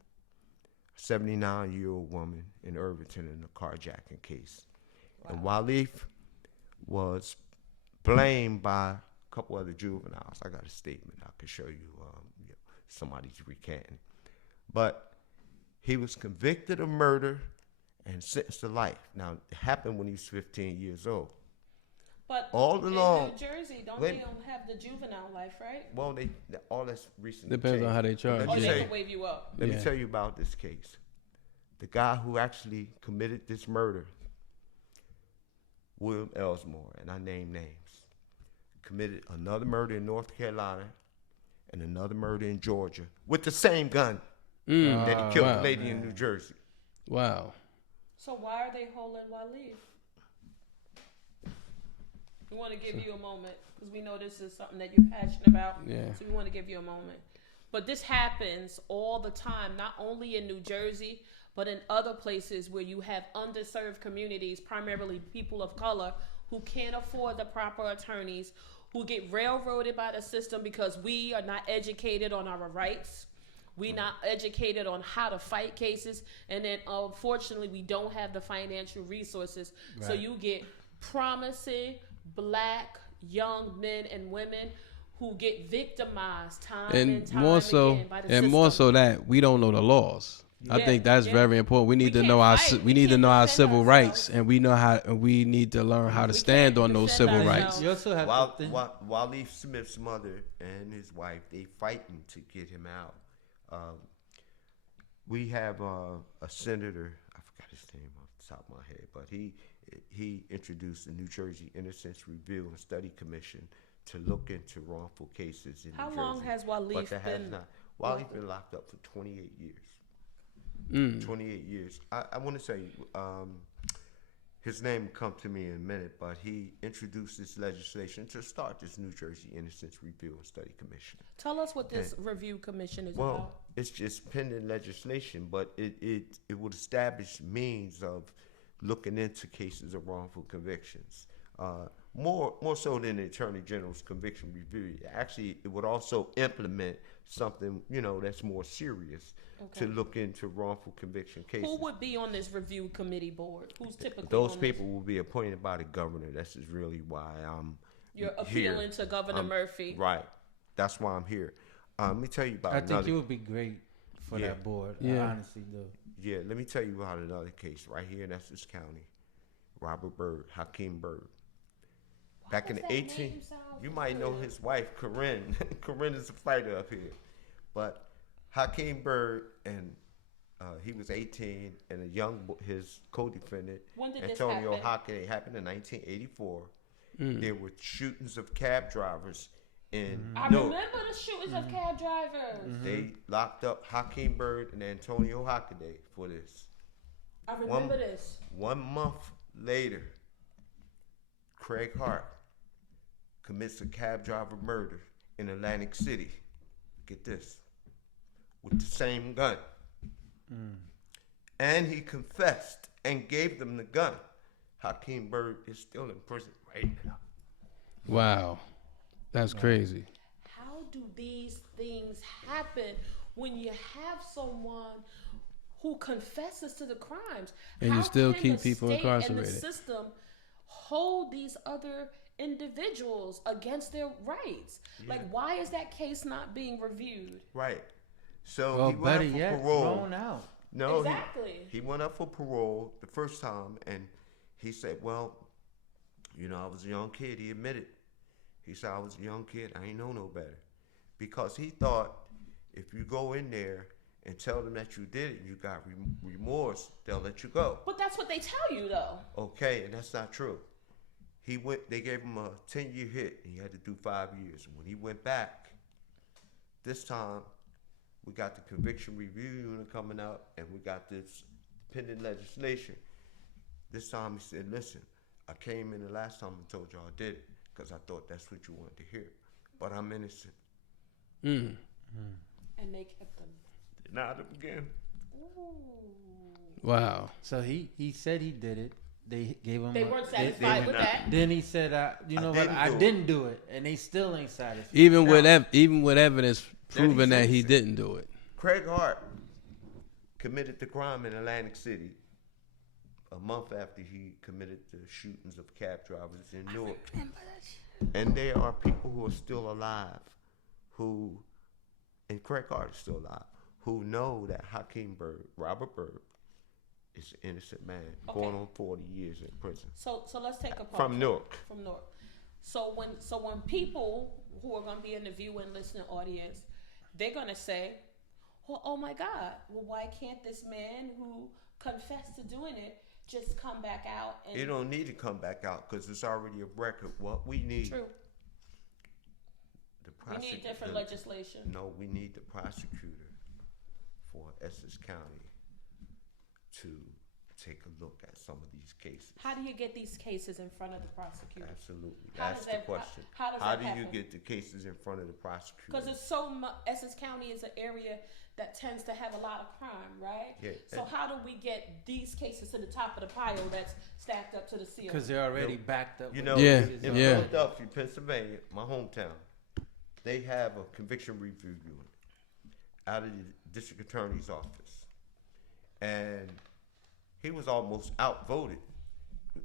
a 79-year-old woman in Irvington in a carjacking case. Wow. And Waleed was blamed by a couple other juveniles. I got a statement I can show you. Somebody's recanting. But he was convicted of murder and sentenced to life. Now, it happened when he was 15 years old. But all along, in New Jersey, don't when- they don't have the juvenile life, right? well, all that's recent. Depends on how they charge. Or Let me they tell can you, wave you up. let me Yeah. tell you about this case. The guy who actually committed this murder, William Elsmore, and I name names, committed another murder in North Carolina and another murder in Georgia with the same gun that he killed the lady in New Jersey. Wow. So why are they holding Waleed? We want to give you a moment because we know this is something that you're passionate about. Yeah. So we want to give you a moment. But this happens all the time, not only in New Jersey, but in other places where you have underserved communities, primarily people of color, who can't afford the proper attorneys, who get railroaded by the system because we are not educated on our rights. We're not educated on how to fight cases. And then, unfortunately, we don't have the financial resources. Right. So you get promising Black young men and women who get victimized time and time more so, again by the and system. more so that we don't know the laws. Yeah, I think that's very important. We need to know our civil rights, and we need to learn how to stand on those civil rights. You also have Waleed Smith's mother and his wife, they fighting to get him out. We have a senator, I forgot his name off the top of my head, but he introduced the New Jersey Innocence Review and Study Commission to look into wrongful cases in New Jersey. How long has Waleed been? Waleed's been locked up for 28 years. 28 years. I want to say his name will come to me in a minute, but he introduced this legislation to start this New Jersey Innocence Review and Study Commission. Tell us what this review commission is well, about. It's just pending legislation, but it would establish means of looking into cases of wrongful convictions. More so than the Attorney General's conviction review. Actually, it would also implement something, that's more serious to look into wrongful conviction cases. Who would be on this review committee board? Who's typically those on people will be appointed by the governor. That's just really why I'm You're appealing here. To Governor Murphy. Right. That's why I'm here. Let me tell you about I think you would be great for that board. Yeah. I honestly do. Yeah, let me tell you about another case right here in Essex County. Robert Byrd, Hakeem Byrd. Back in the 18th, you might know his wife, Corinne. Corinne is a fighter up here. But Hakeem Byrd, and he was 18, and his co-defendant, Antonio Hockaday, happened in 1984. There were shootings of cab drivers in I remember the shootings of cab drivers. They locked up Hakeem Byrd and Antonio Hockaday for this. I remember this. 1 month later, Craig Hart commits a cab driver murder in Atlantic City. Get this. With the same gun. And he confessed and gave them the gun. Hakeem Byrd is still in prison right now. Wow. That's crazy. How do these things happen when you have someone who confesses to the crimes? And you still keep people incarcerated. And the system hold these other individuals against their rights. Yeah. Like, why is that case not being reviewed? Right. So he went up for parole. Thrown out. No, exactly. He went up for parole the first time, and he said, well, I was a young kid. He admitted. He said, I was a young kid. I ain't know no better. Because he thought if you go in there and tell them that you did it, you got remorse, they'll let you go. But that's what they tell you, though. Okay, and that's not true. They gave him a 10-year hit, and he had to do 5 years. And when he went back, this time, we got the conviction review unit coming up, and we got this pending legislation. This time he said, listen, I came in the last time and told y'all I did it because I thought that's what you wanted to hear. But I'm innocent. And they kept them. Denied him again. Ooh. Wow. So he said he did it. They gave him. They weren't satisfied with that. Then he said, I didn't do it, and they still ain't satisfied. Even with evidence proving that he didn't do it. Craig Hart committed the crime in Atlantic City a month after he committed the shootings of cab drivers in Newark. And there are people who are still alive and Craig Hart is still alive, who know that Hakeem Byrd, Robert Byrd, is an innocent man going on 40 years in prison. So let's take a pause. From Newark. From Newark. So when people who are going to be in the viewing listening audience, they're going to say, well, oh my God, well, why can't this man who confessed to doing it just come back out? And It don't need to come back out because it's already a record. What we need, true. the We need different legislation. No, we need the prosecutor for Essex County to take a look at some of these cases. How do you get these cases in front of the prosecutor? Absolutely. How That's does the that- question. how does How that do you happen? get the cases in front of the prosecutor? Because it's so much. Essex County is an area that tends to have a lot of crime, right? Yeah, So how do we get these cases to the top of the pile that's stacked up to the ceiling? Because they're already backed up. You with know, Yeah, cases in already. yeah. Philadelphia, Pennsylvania, my hometown, they have a conviction review unit out of the district attorney's office. And he was almost outvoted,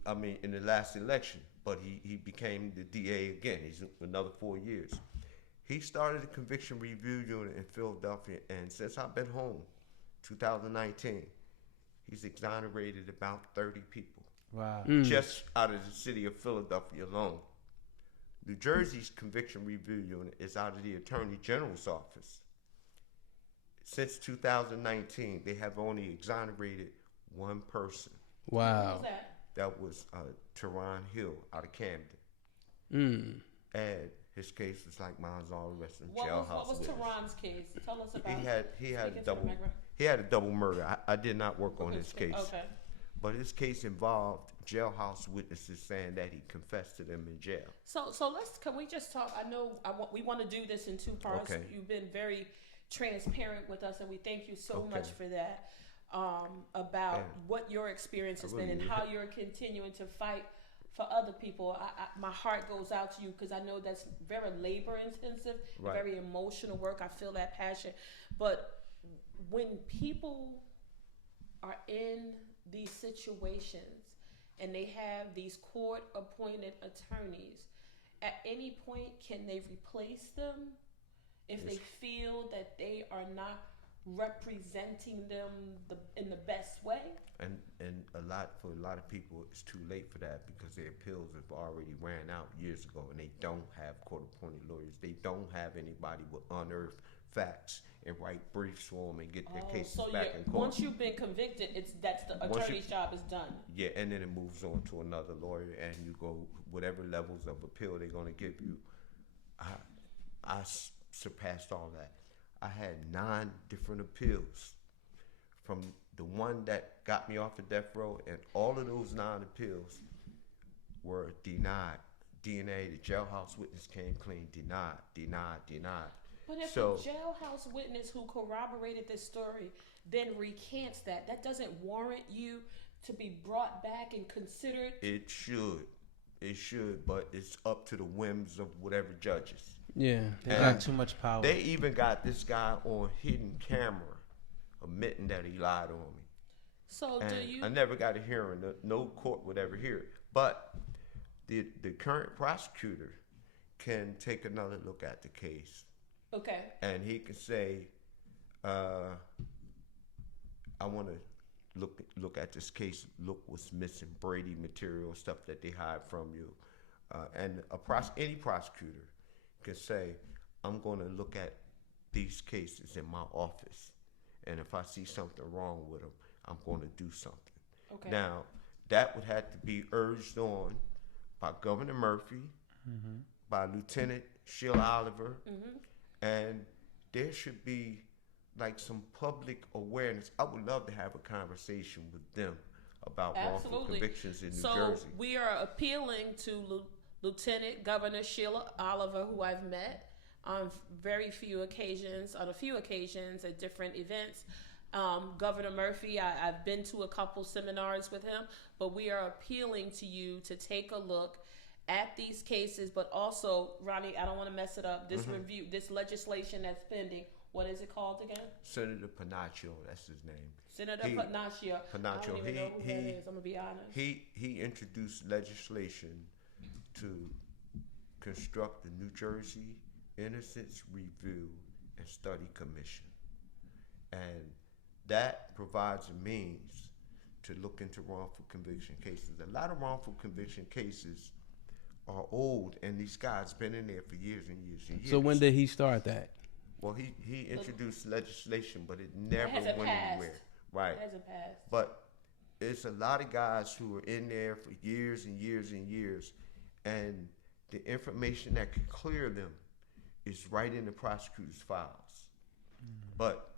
in the last election, but he became the DA again. He's another 4 years. He started a conviction review unit in Philadelphia, and since I've been home, 2019, he's exonerated about 30 people. Wow. Just out of the city of Philadelphia alone. New Jersey's conviction review unit is out of the Attorney General's office. Since 2019, they have only exonerated one person. Wow. Who's that? That was Teron Hill out of Camden. And his case was like mine's all the rest in jailhouse. What was witness. Tehran's case? Tell us about He it. had Speak a into the double microphone. he had a double murder. I did not work on his case. Okay. But his case involved jailhouse witnesses saying that he confessed to them in jail. So can we just talk? I know we want to do this in two parts. Okay. You've been very transparent with us, and we thank you so Okay. much for that. About Yeah. what your experience has really been and how you're continuing to fight for other people. My heart goes out to you because I know that's very labor intensive, Right. very emotional work. I feel that passion. But when people are in these situations and they have these court appointed attorneys, at any point can they replace them if they feel that they are not representing them in the best way? And for a lot of people, it's too late for that because their appeals have already ran out years ago, and they don't have court-appointed lawyers. They don't have anybody with unearthed facts and write briefs for them and get their cases so back in court. once you've been convicted, that's the attorney's job is done. Yeah, and then it moves on to another lawyer, and you go whatever levels of appeal they're going to give you. I surpassed all that. I had 9 different appeals from the one that got me off of death row, and all of those 9 appeals were denied. DNA, the jailhouse witness came clean, denied. But if So- the jailhouse witness who corroborated this story then recants that doesn't warrant you to be brought back and considered. It should, but it's up to the whims of whatever judges. Yeah. They got too much power. They even got this guy on hidden camera admitting that he lied on me. So And do you? I never got a hearing. No court would ever hear it. But the current prosecutor can take another look at the case, Okay. and he can say, "I want to look at this case. Look what's missing: Brady material, stuff that they hide from you." And any prosecutor can say, "I'm going to look at these cases in my office, and if I see something wrong with them, I'm going to do something." Okay. Now, that would have to be urged on by Governor Murphy, by Lieutenant Sheila Oliver, and there should be like some public awareness. I would love to have a conversation with them about wrongful Absolutely. convictions in New So Jersey. we are appealing to Lieutenant Governor Sheila Oliver, who I've met on a few occasions at different events. Governor Murphy, I've been to a couple seminars with him, but we are appealing to you to take a look at these cases, but also, Ronnie, I don't want to mess it up. This review, this legislation that's pending, what is it called again? Senator Panaccio, that's his name. Senator Panaccio. I don't even know who that is. I'm gonna be honest. He introduced legislation to construct the New Jersey Innocence Review and Study Commission, and that provides a means to look into wrongful conviction cases. A lot of wrongful conviction cases are old, and these guys been in there for years and years and years. So when did he start that? Well, he introduced legislation, but it never hasn't went passed. anywhere. Right. It hasn't passed. But it's a lot of guys who are in there for years and years and years, and the information that can clear them is right in the prosecutor's files. But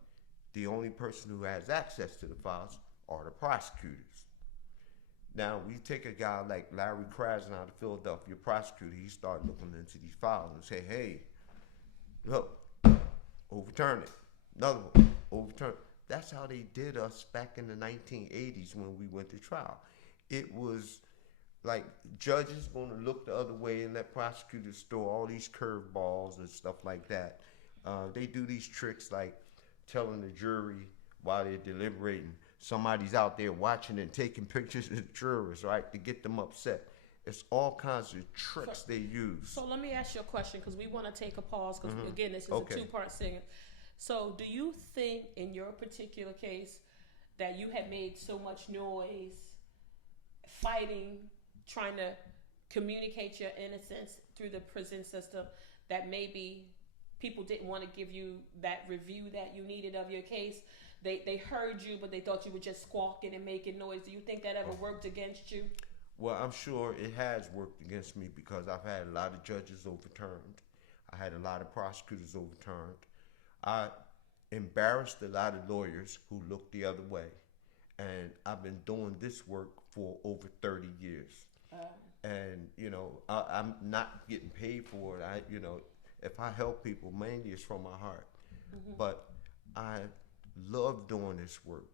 the only person who has access to the files are the prosecutors. Now, we take a guy like Larry Krasner out of Philadelphia, prosecutor, he started looking into these files and say, hey, look, overturn it. Another one, overturn it. That's how they did us back in the 1980s when we went to trial. It was like judges going to look the other way and let prosecutors throw all these curveballs and stuff like that. They do these tricks like telling the jury while they're deliberating, somebody's out there watching and taking pictures of the jurors, right, to get them upset. It's all kinds of tricks they use. So let me ask you a question, because we want to take a pause, because again, this is a two-part segment. So do you think in your particular case that you had made so much noise fighting, trying to communicate your innocence through the prison system, that maybe people didn't want to give you that review that you needed of your case? They heard you, but they thought you were just squawking and making noise. Do you think that ever worked against you? Well, I'm sure it has worked against me, because I've had a lot of judges overturned. I had a lot of prosecutors overturned. I embarrassed a lot of lawyers who looked the other way. And I've been doing this work for over 30 years. And, you know, I'm not getting paid for it. If I help people, mainly it's from my heart. But I love doing this work.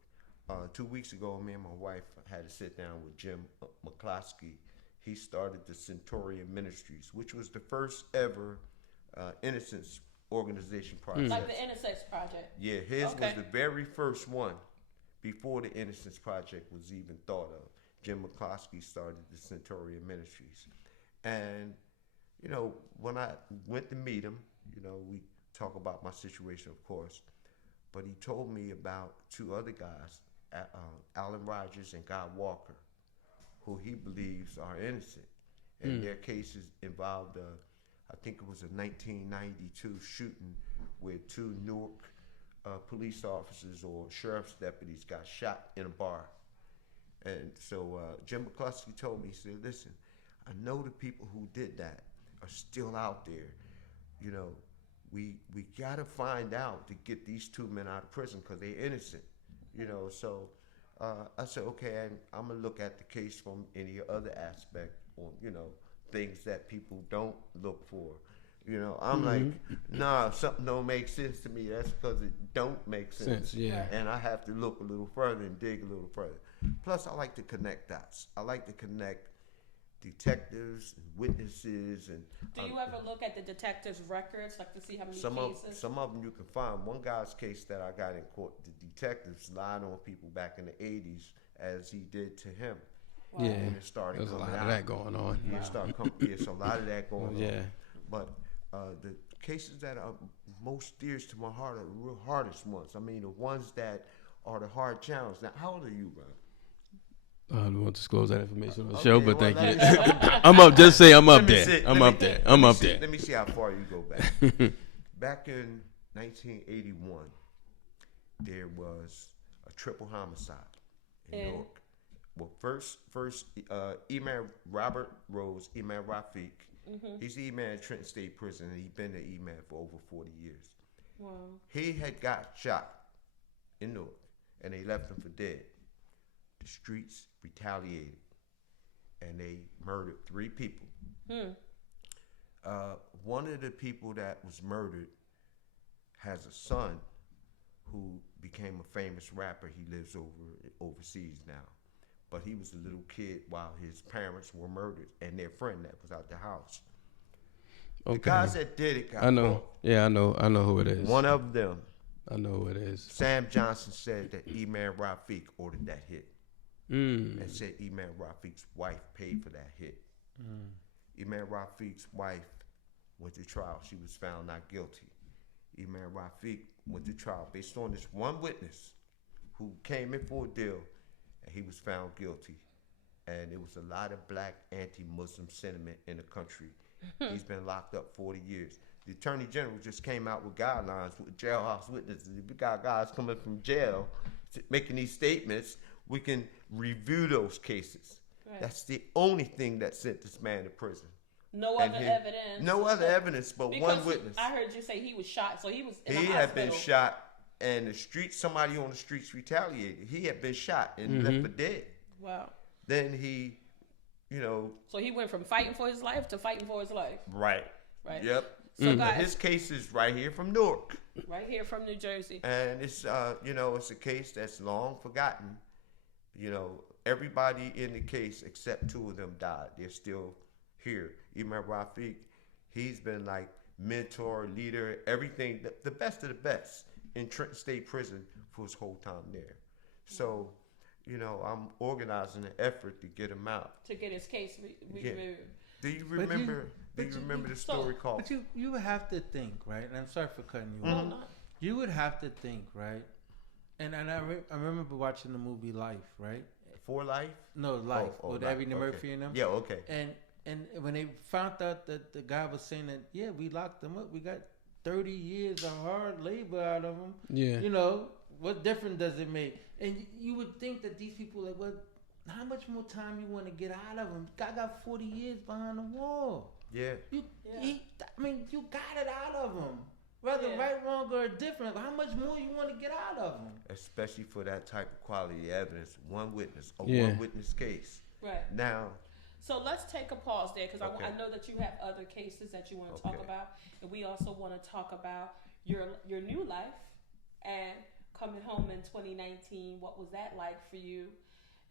2 weeks ago, me and my wife had to sit down with Jim McCloskey. He started the Centurion Ministries, which was the first ever Innocence organization project. Like the Innocence Project? Yeah, his was the very first one before the Innocence Project was even thought of. Jim McCloskey started the Centurion Ministries. And, you know, when I went to meet him, you know, we talk about my situation, of course, but he told me about two other guys, Alan Rogers and Guy Walker, who he believes are innocent. And their cases involved, I think it was a 1992 shooting where two Newark police officers or sheriff's deputies got shot in a bar. And so Jim McCluskey told me, he said, listen, I know the people who did that are still out there. You know, we got to find out to get these two men out of prison because they're innocent. You know, so I said, okay, and I'm going to look at the case from any other aspect or, you know, things that people don't look for. You know, I'm like, nah, if something don't make sense to me, that's because it don't make sense. Yeah. And I have to look a little further and dig a little further. Plus, I like to connect dots. I like to connect detectives and witnesses. And do you ever look at the detectives' records, like to see how many cases? Some of them you can find. One guy's case that I got in court, the detectives lied on people back in the 80s as he did to him. Yeah, and it started there's a coming lot out. of that going on. Yeah, it's a lot of that going on. Yeah. But the cases that are most dearest to my heart are the real hardest ones. I mean, the ones that are the hard challenge. Now, how old are you, Ron? I don't want to disclose that information on the Okay, show, but well, thank you. I'm up. Just say I'm up there. I'm up there. Let me see how far you go back. Back in 1981, there was a triple homicide in Newark. Well, first, E-Man Robert Rose, E-Man Rafiq. He's the E-Man at Trenton State Prison, and he's been the E-Man for over 40 years. Wow. He had got shot in Newark, and they left him for dead. The streets retaliated, and they murdered 3 people. One of the people that was murdered has a son who became a famous rapper. He lives overseas now. But he was a little kid while his parents were murdered and their friend that was out the house. Okay. The guys that did it got I know. caught. Yeah, I know who it is. One of them, I know who it is. Sam Johnson, said that E-Man Rafiq ordered that hit. And said E-Man Rafiq's wife paid for that hit. E-Man Rafiq's wife went to trial. She was found not guilty. E-Man Rafiq went to trial based on this one witness who came in for a deal, and he was found guilty. and there was a lot of black anti-Muslim sentiment in the country. He's been locked up 40 years. The Attorney General just came out with guidelines with jailhouse witnesses. If we got guys coming from jail making these statements, we can review those cases. Right. That's the only thing that sent this man to prison. No other evidence. No other evidence but one witness. I heard you say he was shot, so he was in He the had hospital. been shot, and the street, somebody on the streets retaliated. He had been shot and left for dead. Wow. Then he, you know. So he went from fighting for his life to fighting for his life. Right. Right. Yep. So guys, his case is right here from Newark. Right here from New Jersey. And it's, you know, it's a case that's long forgotten. You know, everybody in the case except 2 of them died. They're still here. Even Rafiq, he's been like mentor, leader, everything, the best of the best in Trenton State Prison for his whole time there. So, you know, I'm organizing an effort to get him out. To get his case removed. Do you remember? Do you remember the story called? But you would have to think, right? And I'm sorry for cutting you off. No. You would have to think, right? And I remember watching the movie Life, right? For Life? No, Life with Life. Eddie Murphy and them. Yeah, okay. And when they found out that the guy was saying that, yeah, we locked them up, we got 30 years of hard labor out of them. Yeah. You know, what difference does it make? And you would think that these people, like, well, how much more time you want to get out of them? Guy got 40 years behind the wall. Yeah. You got it out of him. Whether right, wrong, or different, how much more you want to get out of them? Especially for that type of quality evidence. One witness, one witness case. Right. Now. So let's take a pause there because I know that you have other cases that you want to talk about. And we also want to talk about your new life and coming home in 2019. What was that like for you?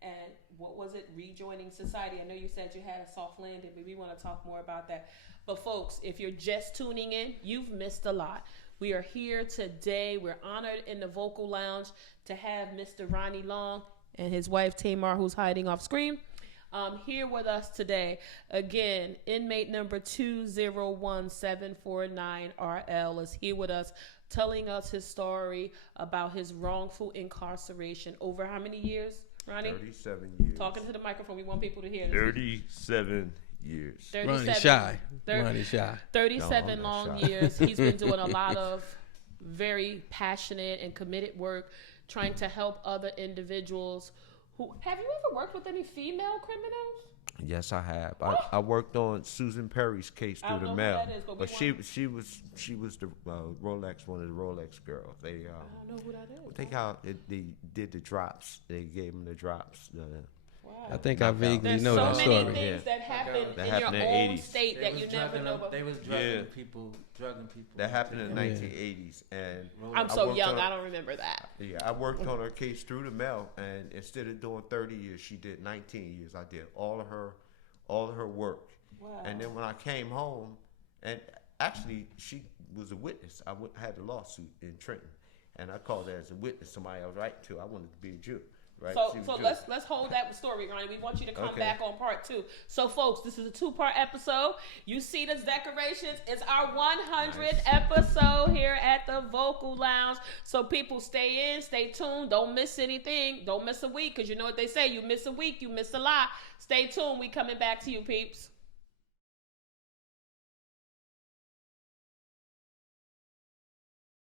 And what was it rejoining society? I know you said you had a soft landing, but we want to talk more about that. But folks, if you're just tuning in, you've missed a lot. We are here today. We're honored in the Vocal Lounge to have Mr. Ronnie Long and his wife Tamar, who's hiding off screen, here with us today. Again, inmate number 201749RL is here with us, telling us his story about his wrongful incarceration over how many years? Ronnie? 37 years. Talking to the microphone. We want people to hear this. 37 years. 37. Ronnie shy. 37 long years. He's been doing a lot of very passionate and committed work trying to help other individuals who... Have you ever worked with any female criminals? Yes, I have. I worked on Susan Perry's case through the mail, but she was the Rolex, one of the Rolex girls. I don't know who that is. Think how they did the drops. They gave them the drops. Wow. I think I vaguely know There's that so many story. things that happen in your happened in own 80s. state that you never know about. They was drugging people. That happened in the 1980s, and I'm so young, I don't remember that. Yeah, I worked on her case through the mail, and instead of doing 30 years, she did 19 years. I did all of her work. Wow. And then when I came home, and actually she was a witness. I had a lawsuit in Trenton, and I called her as a witness. Somebody I was writing to. I wanted to be a Jew. Right? So let's hold that story, Ronnie. We want you to come back on part 2. So, folks, this is a 2-part episode. You see those decorations. It's our 100th episode here at the Vocal Lounge. So, people, stay in, stay tuned. Don't miss anything. Don't miss a week, because you know what they say. You miss a week, you miss a lot. Stay tuned. We coming back to you, peeps.